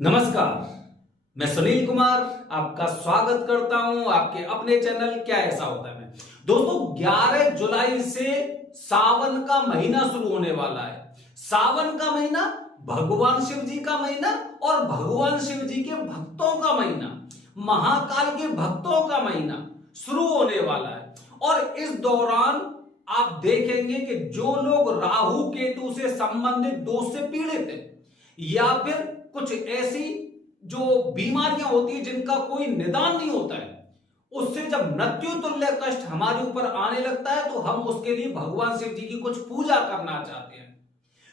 नमस्कार, मैं सुनील कुमार आपका स्वागत करता हूं आपके अपने चैनल क्या ऐसा होता है में। दोस्तों 11 जुलाई से सावन का महीना शुरू होने वाला है। सावन का महीना भगवान शिव जी का महीना और भगवान शिव जी के भक्तों का महीना, महाकाल के भक्तों का महीना शुरू होने वाला है। और इस दौरान आप देखेंगे कि जो लोग राहु केतु से संबंधित दोष से पीड़ित है या फिर कुछ ऐसी जो बीमारियां होती है जिनका कोई निदान नहीं होता है, उससे जब मृत्यु तुल्य कष्ट हमारे ऊपर आने लगता है तो हम उसके लिए भगवान शिव जी की कुछ पूजा करना चाहते हैं।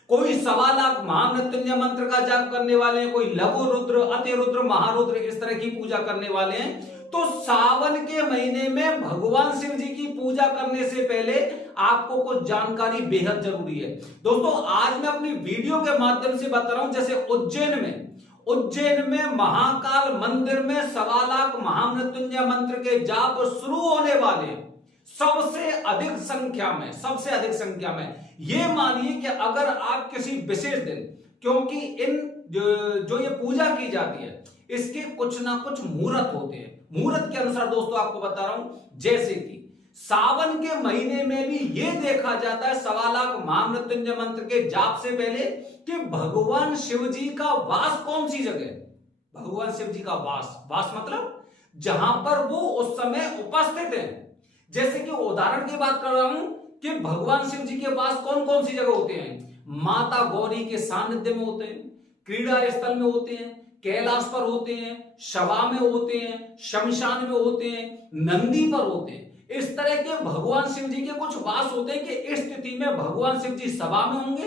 कोई 1.25 लाख महामृत्युंजय मंत्र का जाप करने वाले हैं, कोई लघु रुद्र, अति रुद्र, महारुद्र इस तरह की पूजा करने वाले हैं। तो सावन के महीने में भगवान शिव जी की पूजा करने से पहले आपको कुछ जानकारी बेहद जरूरी है। दोस्तों आज मैं अपनी वीडियो के माध्यम से बता रहा हूं, जैसे उज्जैन में महाकाल मंदिर में 1.25 लाख महामृत्युंजय मंत्र के जाप शुरू होने वाले हैं। सबसे अधिक संख्या में ये मानिए कि अगर आप किसी विशेष दिन, क्योंकि इन जो ये पूजा की जाती है इसके कुछ ना कुछ मुहूर्त होते हैं। मुहूर्त के अनुसार दोस्तों आपको बता रहा हूं, जैसे कि सावन के महीने में भी ये देखा जाता है 1.25 लाख महामृत्युंजय मंत्र के जाप से पहले कि भगवान शिव जी का वास कौन सी जगह। भगवान शिव जी का वास मतलब जहां पर वो उस समय उपस्थित है। जैसे कि उदाहरण की बात कर रहा हूं कि भगवान शिव जी के वास कौन कौन सी जगह होते हैं। माता गौरी के सानिध्य में होते हैं, क्रीड़ा स्थल में होते हैं, कैलाश पर होते हैं, सभा में होते हैं, शमशान में होते हैं, नंदी पर होते हैं। इस तरह के भगवान शिव जी के कुछ वास होते हैं कि इस स्थिति में भगवान शिव जी सभा में होंगे,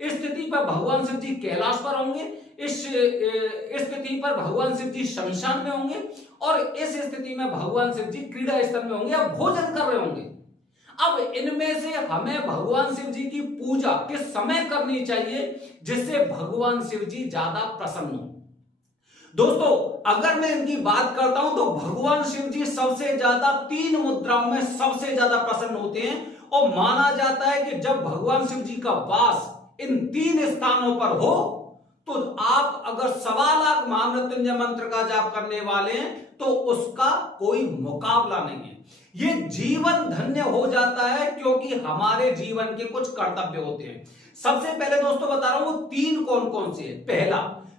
इस स्थिति पर भगवान शिव जी कैलाश पर होंगे, इस स्थिति पर भगवान शिव जी शमशान में होंगे और इस स्थिति में भगवान शिव जी क्रीड़ा स्थल में होंगे या भोजन कर रहे होंगे। अब इनमें से हमें भगवान शिव जी की पूजा किस समय करनी चाहिए जिससे भगवान शिव जी ज्यादा प्रसन्न हो। दोस्तों अगर मैं इनकी बात करता हूं तो भगवान शिव जी सबसे ज्यादा 3 मुद्राओं में सबसे ज्यादा प्रसन्न होते हैं और माना जाता है कि जब भगवान शिव जी का वास इन 3 स्थानों पर हो तो आप अगर 1.25 लाख महामृत्युंजय मंत्र का जाप करने वाले हैं तो उसका कोई मुकाबला नहीं है। ये जीवन धन्य हो जाता है क्योंकि हमारे जीवन के कुछ कर्तव्य होते हैं। सबसे पहले दोस्तों बता रहा हूं वो 3 कौन कौन से है।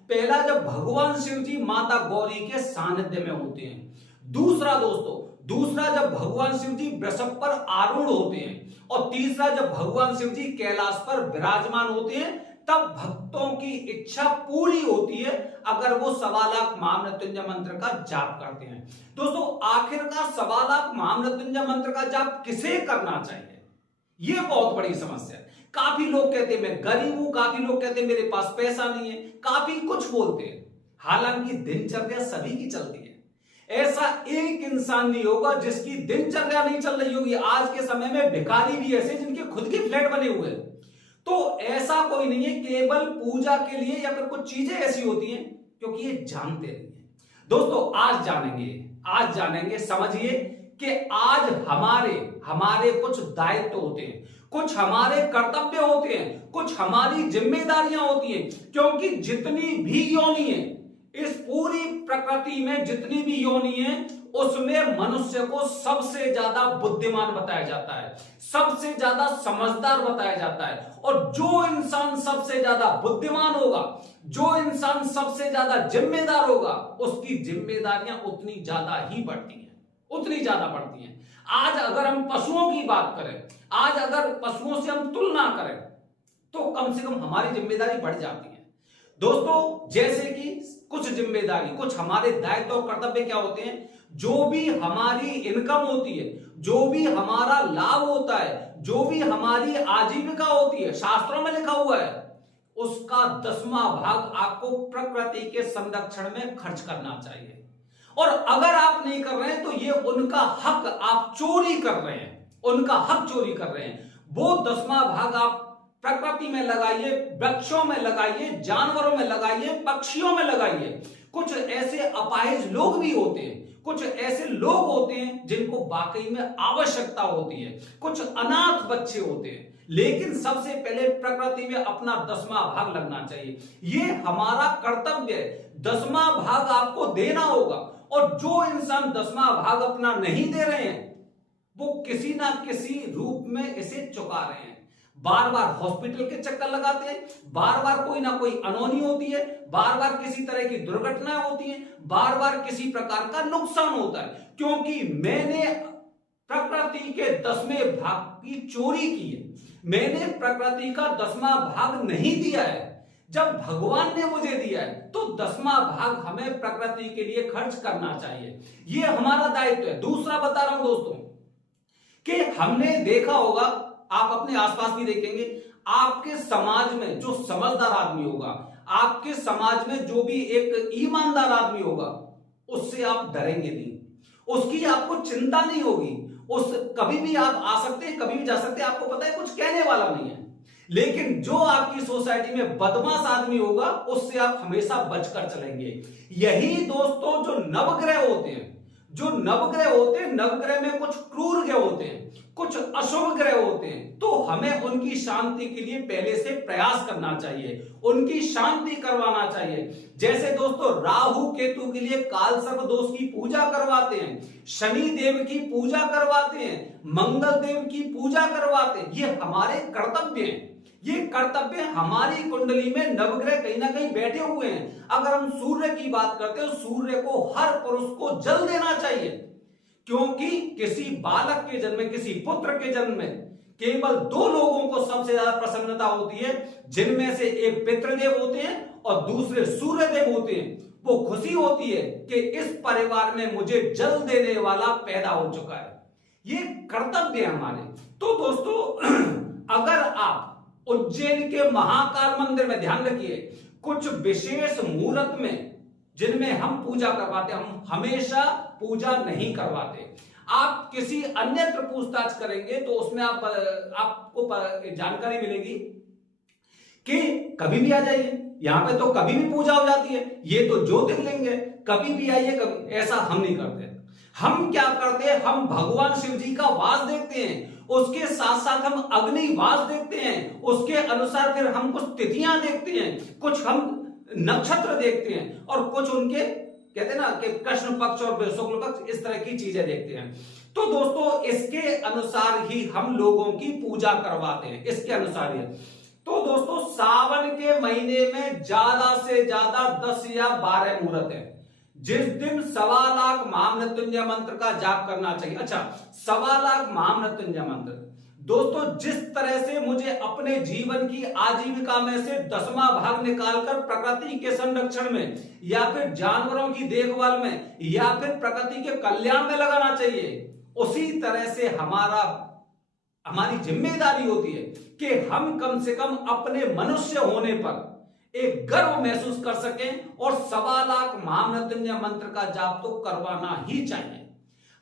पहला जब भगवान शिव जी माता गौरी के सानिध्य में होते हैं। दूसरा जब भगवान शिव जी वृषभ पर आरूढ़ होते हैं और तीसरा जब भगवान शिव जी कैलाश पर विराजमान होते हैं तब भक्तों की इच्छा पूरी होती है अगर वो 1.25 लाख महामृत्युंजय मंत्र का जाप करते हैं। दोस्तों आखिरकार 1.25 लाख महामृत्युंजय मंत्र का जाप किसे करना चाहिए, ये बहुत बड़ी समस्या है। काफी लोग कहते हैं मैं गरीब हूं, काफी लोग कहते हैं मेरे पास पैसा नहीं है, काफी कुछ बोलते हैं। हालांकि दिनचर्या सभी की चलती है। ऐसा एक इंसान नहीं होगा जिसकी दिनचर्या नहीं चल रही होगी। आज के समय में भिखारी भी ऐसे जिनके खुद के फ्लैट बने हुए हैं। तो ऐसा कोई नहीं है, केवल पूजा के लिए या फिर कुछ चीजें ऐसी होती हैं क्योंकि ये जानते नहीं है। दोस्तों आज जानेंगे समझिए कि आज हमारे कुछ दायित्व होते हैं, कुछ हमारे कर्तव्य होते हैं, कुछ हमारी जिम्मेदारियां होती हैं। क्योंकि जितनी भी योनि है इस पूरी प्रकृति में, जितनी भी योनि है उसमें मनुष्य को सबसे ज्यादा बुद्धिमान बताया जाता है, सबसे ज्यादा समझदार बताया जाता है। और जो इंसान सबसे ज्यादा बुद्धिमान होगा, जो इंसान सबसे ज्यादा जिम्मेदार होगा, उसकी जिम्मेदारियां उतनी ज्यादा बढ़ती हैं। आज अगर हम पशुओं की बात करें, आज अगर पशुओं से हम तुलना करें तो कम से कम हमारी जिम्मेदारी बढ़ जाती है। दोस्तों जैसे कि कुछ जिम्मेदारी, कुछ हमारे दायित्व और कर्तव्य क्या होते हैं, जो भी हमारी इनकम होती है, जो भी हमारा लाभ होता है, जो भी हमारी आजीविका होती है, शास्त्रों में लिखा हुआ है उसका 10वां भाग आपको प्रकृति के संरक्षण में खर्च करना चाहिए। और अगर आप नहीं कर रहे हैं तो ये उनका हक आप चोरी कर रहे हैं। वो 10वां भाग आप प्रकृति में लगाइए, वृक्षों में लगाइए, जानवरों में लगाइए, पक्षियों में लगाइए। कुछ ऐसे अपाहिज लोग भी होते हैं, कुछ ऐसे लोग होते हैं जिनको वाकई में आवश्यकता होती है, कुछ अनाथ बच्चे होते हैं, लेकिन सबसे पहले प्रकृति में अपना 10वां भाग लगना चाहिए। ये हमारा कर्तव्य है, 10वां भाग आपको देना होगा। और जो इंसान 10वां भाग अपना नहीं दे रहे हैं वो किसी ना किसी रूप में इसे चुका रहे हैं। बार बार हॉस्पिटल के चक्कर लगाते हैं, बार बार कोई ना कोई अनहोनी होती है, बार बार किसी तरह की दुर्घटनाएं होती हैं, बार बार किसी प्रकार का नुकसान होता है, क्योंकि मैंने प्रकृति के 10वें भाग की चोरी की है, मैंने प्रकृति का 10वां भाग नहीं दिया है। जब भगवान ने मुझे दिया है तो 10वां भाग हमें प्रकृति के लिए खर्च करना चाहिए, ये हमारा दायित्व है। दूसरा बता रहा हूं दोस्तों कि हमने देखा होगा, आप अपने आसपास भी देखेंगे, आपके समाज में जो समझदार आदमी होगा, आपके समाज में जो भी एक ईमानदार आदमी होगा, उससे आप डरेंगे नहीं, उसकी आपको चिंता नहीं होगी। उस कभी भी आप आ सकते हैं, कभी भी जा सकते हैं, आपको पता है कुछ कहने वाला नहीं है। लेकिन जो आपकी सोसाइटी में बदमाश आदमी होगा उससे आप हमेशा बचकर चलेंगे। यही दोस्तों जो नवग्रह होते हैं, जो नवग्रह होते हैं, नवग्रह में कुछ क्रूर ग्रह होते हैं, कुछ अशुभ ग्रह होते हैं, तो हमें उनकी शांति के लिए पहले से प्रयास करना चाहिए, उनकी शांति करवाना चाहिए। जैसे दोस्तों राहु केतु के लिए काल सर्प दोष की पूजा करवाते हैं, शनि देव की पूजा करवाते हैं, मंगल देव की पूजा करवाते हैं, ये हमारे कर्तव्य हैं। ये कर्तव्य हमारी कुंडली में नवग्रह कहीं ना कहीं बैठे हुए हैं। अगर हम सूर्य की बात करते हैं, सूर्य को हर पुरुष को जल देना चाहिए, क्योंकि किसी बालक के जन्म में, किसी पुत्र के जन्म में केवल 2 लोगों को सबसे ज्यादा प्रसन्नता होती है, जिनमें से एक पितृदेव होते हैं और दूसरे सूर्य देव होते हैं। वो खुशी होती है कि इस परिवार में मुझे जल देने वाला पैदा हो चुका है, ये कर्तव्य है हमारे। तो दोस्तों अगर आप उज्जैन के महाकाल मंदिर में, ध्यान रखिए, कुछ विशेष मुहूर्त में जिनमें हम पूजा करवाते, हम हमेशा पूजा नहीं करवाते। आप किसी अन्यत्र पूछताछ करेंगे तो उसमें आपको जानकारी मिलेगी कि कभी भी आ जाइए, यहां पे तो कभी भी पूजा हो जाती है, ये तो ज्योतिर्लिंग है, कभी भी आइए, कभी। ऐसा हम नहीं करते। हम क्या करते हैं, हम भगवान शिव जी का वास देखते हैं, उसके साथ साथ हम अग्निवास देखते हैं, उसके अनुसार फिर हम कुछ तिथियां देखते हैं, कुछ हम नक्षत्र देखते हैं, और कुछ उनके कहते हैं ना कि कृष्ण पक्ष और शुक्ल पक्ष, इस तरह की चीजें देखते हैं। तो दोस्तों इसके अनुसार ही हम लोगों की पूजा करवाते हैं, इसके अनुसार ही। तो दोस्तों सावन के महीने में ज्यादा से ज्यादा 10 या 12 मुहूर्त है, जिस दिन 1.25 लाख महामृत्युंजय मंत्र का जाप करना चाहिए। अच्छा, 1.25 लाख महामृत्युंजय मंत्र दोस्तों, जिस तरह से मुझे अपने जीवन की आजीविका में से 10वां भाग निकालकर प्रकृति के संरक्षण में, या फिर जानवरों की देखभाल में, या फिर प्रकृति के कल्याण में लगाना चाहिए, उसी तरह से हमारी जिम्मेदारी होती है कि हम कम से कम अपने मनुष्य होने पर एक गर्व महसूस कर सकें, और 1.25 लाख महामृत्युंजय मंत्र का जाप तो करवाना ही चाहिए।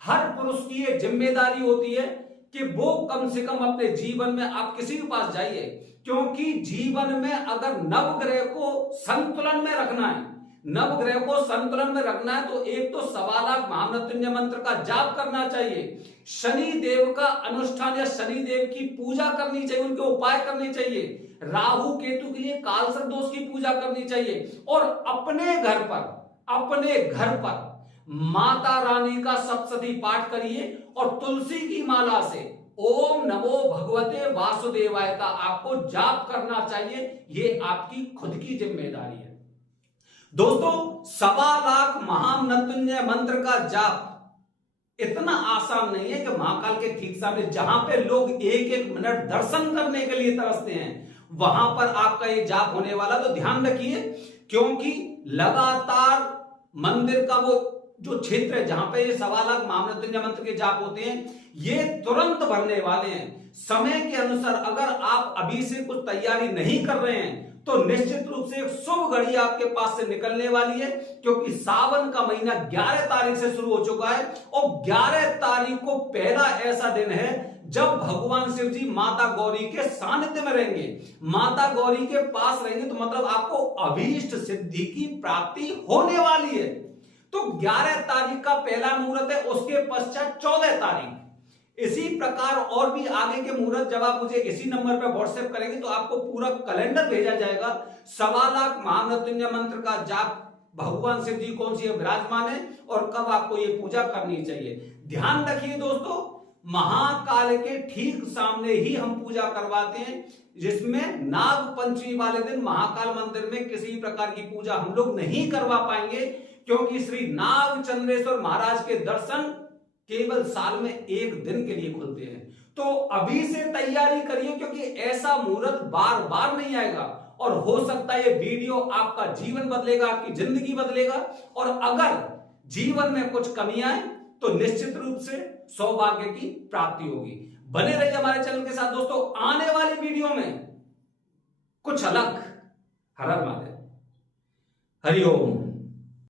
हर पुरुष की ये जिम्मेदारी होती है कि वो कम से कम अपने जीवन में, आप किसी के पास जाइए, क्योंकि जीवन में अगर नवग्रह को संतुलन में रखना है, नवग्रह को संतुलन में रखना है, तो एक तो 1.25 लाख महामृत्युंजय मंत्र का जाप करना चाहिए, शनि देव का अनुष्ठान या शनि देव की पूजा करनी चाहिए, उनके उपाय करने चाहिए, राहु केतु के लिए काल सर्प दोष की पूजा करनी चाहिए, और अपने घर पर माता रानी का सप्तशती पाठ करिए, और तुलसी की माला से ओम नमो भगवते वासुदेवाय का आपको जाप करना चाहिए। ये आपकी खुद की जिम्मेदारी है। दोस्तों 1.25 लाख महामृत्युंजय मंत्र का जाप इतना आसान नहीं है कि महाकाल के ठीक सामने, जहां पे लोग 1-1 मिनट दर्शन करने के लिए तरसते हैं, वहां पर आपका ये जाप होने वाला। तो ध्यान रखिए, क्योंकि लगातार मंदिर का वो जो क्षेत्र है जहां पे ये 1.25 लाख महामृत्युंजय मंत्र के जाप होते हैं, ये तुरंत भरने वाले हैं। समय के अनुसार अगर आप अभी से कुछ तैयारी नहीं कर रहे हैं तो निश्चित रूप से एक शुभ घड़ी आपके पास से निकलने वाली है, क्योंकि सावन का महीना 11 तारीख से शुरू हो चुका है, और 11 तारीख को पहला ऐसा दिन है जब भगवान शिव जी माता गौरी के सानिध्य में रहेंगे, माता गौरी के पास रहेंगे, तो मतलब आपको अभीष्ट सिद्धि की प्राप्ति होने वाली है। तो 11 तारीख का पहला मुहूर्त है, उसके पश्चात 14 तारीख, इसी प्रकार और भी आगे के मुहूर्त जब आप मुझे इसी नंबर पे व्हाट्सएप करेंगे तो आपको पूरा कैलेंडर भेजा जाएगा। 1.25 महामृत्युंजय मंत्र का जाप भगवान शिव जी कौन सी विराजमान है और कब आपको ये पूजा करनी चाहिए। ध्यान रखिए दोस्तों, महाकाल के ठीक सामने ही हम पूजा करवाते हैं, जिसमें नाग पंचमी वाले दिन महाकाल मंदिर में किसी प्रकार की पूजा हम लोग नहीं करवा पाएंगे, क्योंकि श्री नाग चंद्रेश्वर महाराज के दर्शन केवल साल में एक दिन के लिए खुलते हैं। तो अभी से तैयारी करिए, क्योंकि ऐसा मुहूर्त बार बार नहीं आएगा और हो सकता है ये वीडियो आपका जीवन बदलेगा, आपकी जिंदगी बदलेगा। और अगर जीवन में कुछ कमी आए तो निश्चित रूप से सौभाग्य की प्राप्ति होगी। बने रहिए हमारे चैनल के साथ दोस्तों, आने वाली वीडियो में कुछ अलग। हर हर महादेव, हरिओम।